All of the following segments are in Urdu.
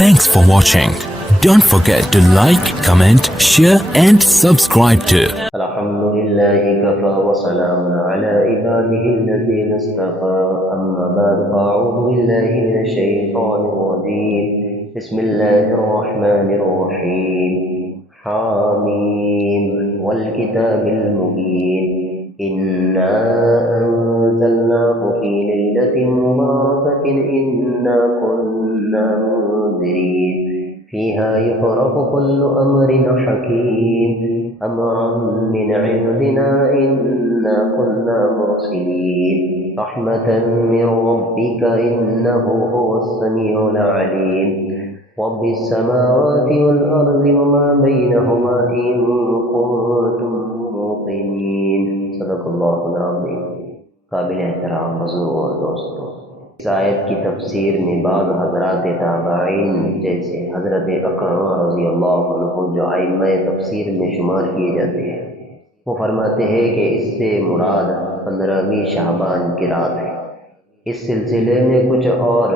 Thanks for watching. Don't forget to like, comment, share and subscribe to الحمد لله كفى وسلام على عباده الذين اصطفى أما بعد فأعوذ بالله من الشيطان الرجيم بسم الله الرحمن الرحيم حاميم والكتاب المبين إنا أنزلناه في ليلة مباركة إنا كنا منذرين فيها يفرق كل أمر حكيم أمرا من عندنا إنا كنا مرسلين رحمة من ربك إنه هو السميع العليم رب السماوات والأرض وما بينهما إن كنتم موقنين صدق الله العظيم. قابل احترام بزرگوں اور دوستوں، اس آیت کی تفسیر میں بعض حضرات تابعین جیسے حضرت اکرمہ رضی اللہ عنہ جو ائمہ تفسیر میں شمار کیے جاتے ہیں، وہ فرماتے ہیں کہ اس سے مراد 15ویں شعبان کی رات ہے۔ اس سلسلے میں کچھ اور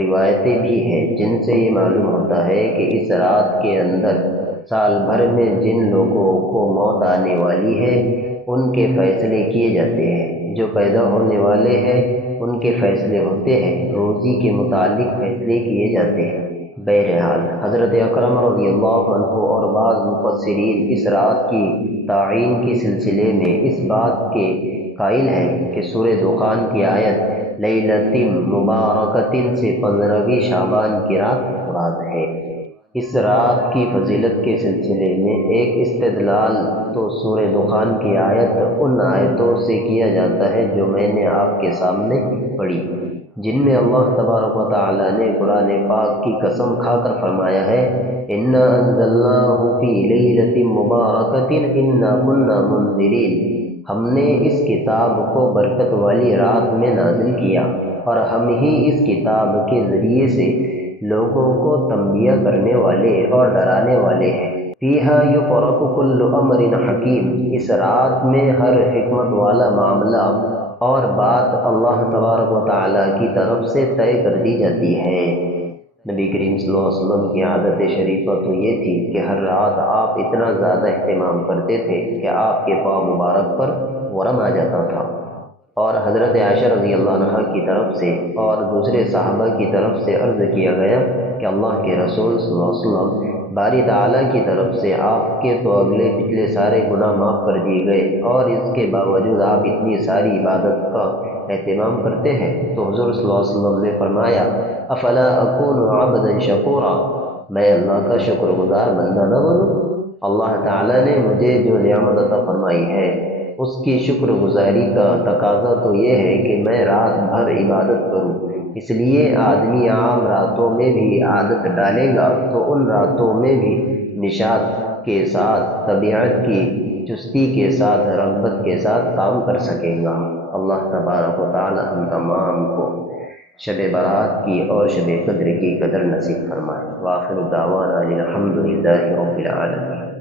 روایتیں بھی ہیں جن سے یہ معلوم ہوتا ہے کہ اس رات کے اندر سال بھر میں جن لوگوں کو موت آنے والی ہے ان کے فیصلے کیے جاتے ہیں، جو پیدا ہونے والے ہیں ان کے فیصلے ہوتے ہیں، روزی کے متعلق فیصلے کیے جاتے ہیں۔ بہرحال حضرت اکرم رضی اللہ عنہ اور بعض مفسرین اس رات کی تعین کے سلسلے میں اس بات کے قائل ہیں کہ سورہ دخان کی آیت لیلۃ مبارکۃ سے 15ویں شعبان کی رات مراد ہے۔ اس رات کی فضیلت کے سلسلے میں ایک استدلال تو سورہ دخان کی آیت ان آیتوں سے کیا جاتا ہے جو میں نے آپ کے سامنے پڑھی، جن میں اللہ تبارک و تعالی نے قرآن پاک کی قسم کھا کر فرمایا ہے انا انزلناہ فی لیلۃ مبارکۃ انا کنا منذرین، ہم نے اس کتاب کو برکت والی رات میں نازل کیا اور ہم ہی اس کتاب کے ذریعے سے لوگوں کو تنبیہ کرنے والے اور ڈرانے والے ہیں۔ فیہا یفرق کل امر حکیم، اس رات میں ہر حکمت والا معاملہ اور بات اللہ تبارک و تعالیٰ کی طرف سے طے کر دی جاتی ہے۔ نبی کریم صلی اللہ علیہ وسلم کی عادت شریفہ تو یہ تھی کہ ہر رات آپ اتنا زیادہ اہتمام کرتے تھے کہ آپ کے پاؤں مبارک پر ورم آ جاتا تھا، اور حضرت عائشہ رضی اللہ عنہ کی طرف سے اور دوسرے صحابہ کی طرف سے عرض کیا گیا کہ اللہ کے رسول صلی اللہ علیہ وسلم باری تعالیٰ کی طرف سے آپ کے تو اگلے پچھلے سارے گناہ معاف کر دیے گئے، اور اس کے باوجود آپ اتنی ساری عبادت کا اہتمام کرتے ہیں۔ تو حضور صلی اللہ علیہ وسلم نے فرمایا افلا اکون عبدا شکورا، میں اللہ کا شکر گزار بندہ نہ بنوں؟ اللہ تعالیٰ نے مجھے جو نعمت عطا فرمائی ہے اس کی شکر گزاری کا تقاضا تو یہ ہے کہ میں رات بھر عبادت کروں۔ اس لیے آدمی عام راتوں میں بھی عادت ڈالے گا تو ان راتوں میں بھی نشاط کے ساتھ، طبیعت کی چستی کے ساتھ، رغبت کے ساتھ کام کر سکے گا۔ اللہ تبارک و تعالی ہم تمام کو شب برات کی اور شب قدر کی قدر نصیب فرمائے۔ وآخر دعوانا الحمد للہ رب العالمین۔